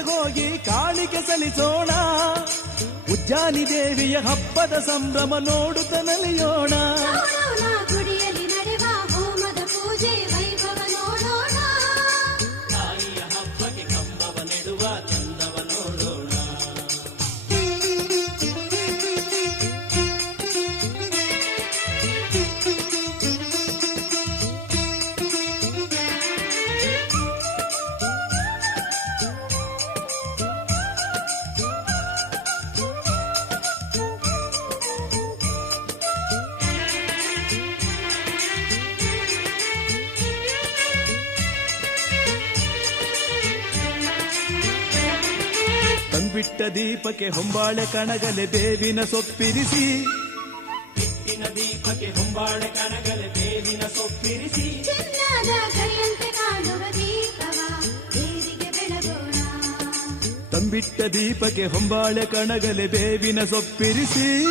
ಹೋಗಿ ಕಾಣಿಕೆ ಸಲ್ಲಿಸೋಣ. ಉಜ್ಜಾನಿ ದೇವಿಯ ಹಬ್ಬದ ಸಂಭ್ರಮ ನೋಡುತ್ತ ನಲಿಯೋಣ. ತಂಬಿಟ್ಟ ದೀಪಕ್ಕೆ ಹೊಂಬಾಳೆ ಕಣಗಲೆ ಬೇವಿನ ಸೊಪ್ಪಿರಿಸಿ. ಬಿಟ್ಟಿನ ದೀಪಕ್ಕೆ ಹೊಂಬಾಳೆ ಕಣಗಲೆ ಬೇವಿನ ಸೊಪ್ಪಿರಿಸಿ. ಚಿನ್ನದ ಕೈಯಂತೆ ಕಾಣುವ ದೀಪವ ದೇವಿಗೆ ಬೆಳಗೋಣ. ತಂಬಿಟ್ಟ ದೀಪಕ್ಕೆ ಹೊಂಬಾಳೆ ಕಣಗಲೆ ಬೇವಿನ ಸೊಪ್ಪಿರಿಸಿ.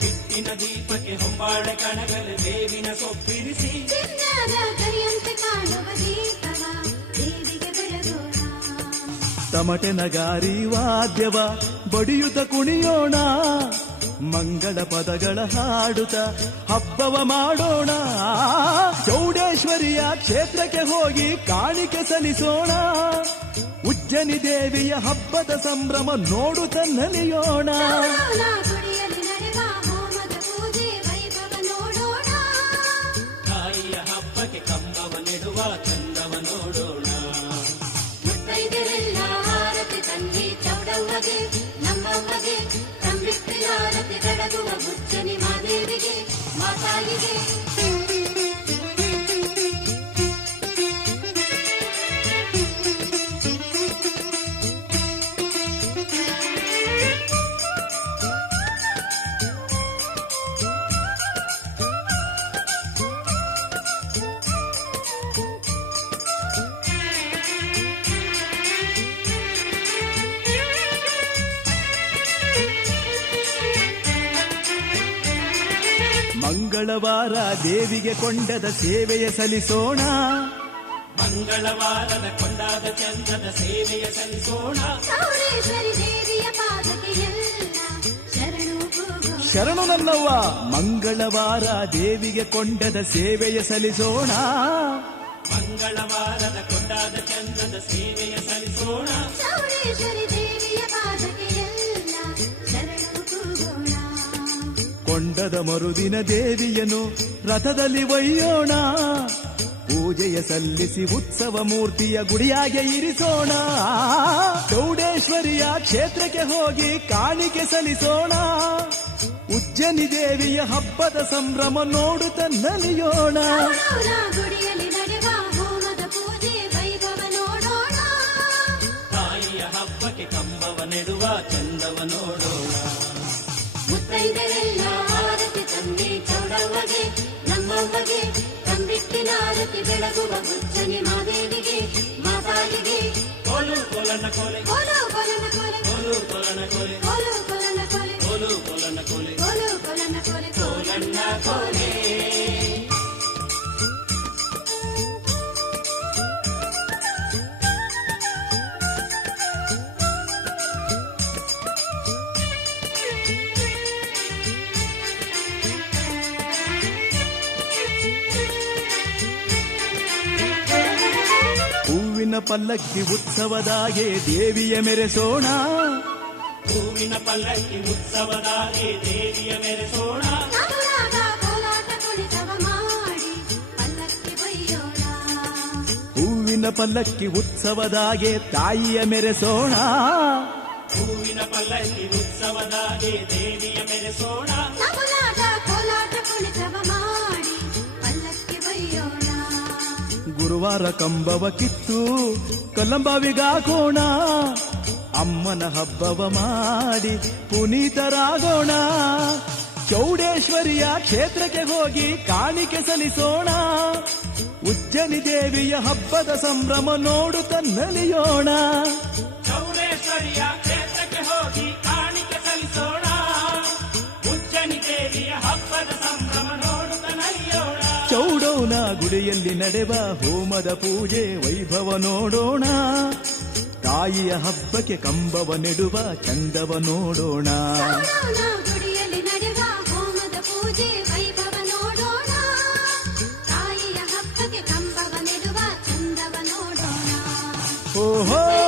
ಬಿಟ್ಟಿನ ದೀಪಕ್ಕೆ ಹೊಂಬಾಳೆ ಕಣಗಲೆ ಬೇವಿನ ಸೊಪ್ಪಿರಿಸಿ. ಕಾಣುವ ದೀಪವ ತಮಟೆ ನಗಾರಿ ವಾದ್ಯವ, ಬಡಿಯುತ ಕುಣಿಯೋಣ, ಮಂಗಳ ಪದಗಳ ಹಾಡುತ, ಹಬ್ಬವ ಮಾಡೋಣ. ಚೌಡೇಶ್ವರಿಯ ಕ್ಷೇತ್ರಕ್ಕೆ ಹೋಗಿ ಕಾಣಿಕೆ ಸಲ್ಲಿಸೋಣ. ಉಜ್ಜನಿ ದೇವಿಯ ಹಬ್ಬದ ಸಂಭ್ರಮ ನೋಡುತ್ತ ನಲಿಯೋಣ. ತಾಯಿಯ ಹಬ್ಬಕ್ಕೆ ಕಂಬವ ನೆಡುವ ಚೌಡವ್ವಗೆ ನಮ್ಮವ್ವಗೆ ತಂಬಿಟ್ಟಿನಾರತಿ ಬೆಳಗುವ ಬುಚ್ಚನಿ ಮಾದೇವಿಗೆ ಮಾತಾಯಿಗೆ. ಮಂಗಳವಾರ ದೇವಿಗೆ ಕೊಂಡದ ಸೇವೆಯ ಸಲ್ಲಿಸೋಣ. ಮಂಗಳವಾರದ ಕೊಂಡಾದ ಚಂದದ ಸೇವೆಯ ಸಲ್ಲಿಸೋಣ. ಶರಣು ನನ್ನವ್ವ ಮಂಗಳವಾರ ದೇವಿಗೆ ಕೊಂಡದ ಸೇವೆಯ ಸಲ್ಲಿಸೋಣ. ಮಂಗಳವಾರದ ಕೊಂಡಾದ ಚಂದದ ಸೇವೆಯ ಸಲ್ಲಿಸೋಣ. ದೇವಿಯ ಪಾದಕ್ಕೆ ಕೊಂಡದ ಮರುದಿನ ದೇವಿಯನು ರಥದಲ್ಲಿ ಒಯ್ಯೋಣ. ಪೂಜೆಯ ಸಲ್ಲಿಸಿ ಉತ್ಸವ ಮೂರ್ತಿಯ ಗುಡಿಯಾಗೆ ಇರಿಸೋಣ. ಚೌಡೇಶ್ವರಿಯ ಕ್ಷೇತ್ರಕ್ಕೆ ಹೋಗಿ ಕಾಣಿಕೆ ಸಲ್ಲಿಸೋಣ. ಉಜ್ಜನಿ ದೇವಿಯ ಹಬ್ಬದ ಸಂಭ್ರಮ ನೋಡುತ್ತ ನಲಿಯೋಣ. ತಾಯಿಯ ಹಬ್ಬಕ್ಕೆ ಕಂಬವ ನೆಡುವ ಚಂದವ ನೋಡೋಣ. ತಂಬಿಟ್ಟಿನಾರತಿ ಬೆಳಗುವ ಬುಚ್ಚನಿ ಮಾದೇವಿಗೆ ಮಾತಾಯಿಗೆ ಕೋಲು ಕೊಲನ ಕೊಲೆ ಕೋಲು ಕೊಲನ ಕೊಲೆ ಕೋಲು ಕೊಲನ ಕೊಲೆ ಕೋಲು ಕೊಲನ ಕೊಲೆ ಕೋಲು ಕೊಲನ ಕೊಲೆ ಕೋಲು ಕೊಲನ ಕೊಲೆ ಕೋಲಣ್ಣ ಕೊಲೆ ಹೂವಿನ ಪಲ್ಲಕ್ಕಿ ಉತ್ಸವದಾಗೆ ದೇವಿಯ ಮೆರೆಸೋಣ ಹೂವಿನ ಪಲ್ಲಕ್ಕಿ ಉತ್ಸವದಾಗೆ ದೇವಿಯ ಮೆರೆಸೋಣ ಹೂವಿನ ಪಲ್ಲಕ್ಕಿ ಉತ್ಸವದಾಗೆ ತಾಯಿಯ ಮೆರೆಸೋಣ ಹೂವಿನ ಪಲ್ಲಕ್ಕಿ ಉತ್ಸವದಾಗೆ ದೇವಿಯ ಮೆರೆಸೋಣ ಕೋಲಾಟ ಕುಣಿತವ ಗುರುವಾರ ಕಂಬವ ಕಿತ್ತು ಕಲ್ಲಂಬಾವಿಗಾಕೋಣ ಅಮ್ಮನ ಹಬ್ಬವ ಮಾಡಿ ಪುನೀತರಾಗೋಣ. ಚೌಡೇಶ್ವರಿಯ ಕ್ಷೇತ್ರಕ್ಕೆ ಹೋಗಿ ಕಾಣಿಕೆ ಸಲ್ಲಿಸೋಣ. ಉಜ್ಜನಿ ದೇವಿಯ ಹಬ್ಬದ ಸಂಭ್ರಮ ನೋಡುತ್ತ ನಲಿಯೋಣ. ಗುಡಿಯಲ್ಲಿ ನಡೆವ ಹೋಮದ ಪೂಜೆ ವೈಭವ ನೋಡೋಣ. ತಾಯಿಯ ಹಬ್ಬಕ್ಕೆ ಕಂಬವ ನೆಡುವ ಚಂದವ ನೋಡೋಣ. ಓಹೋ!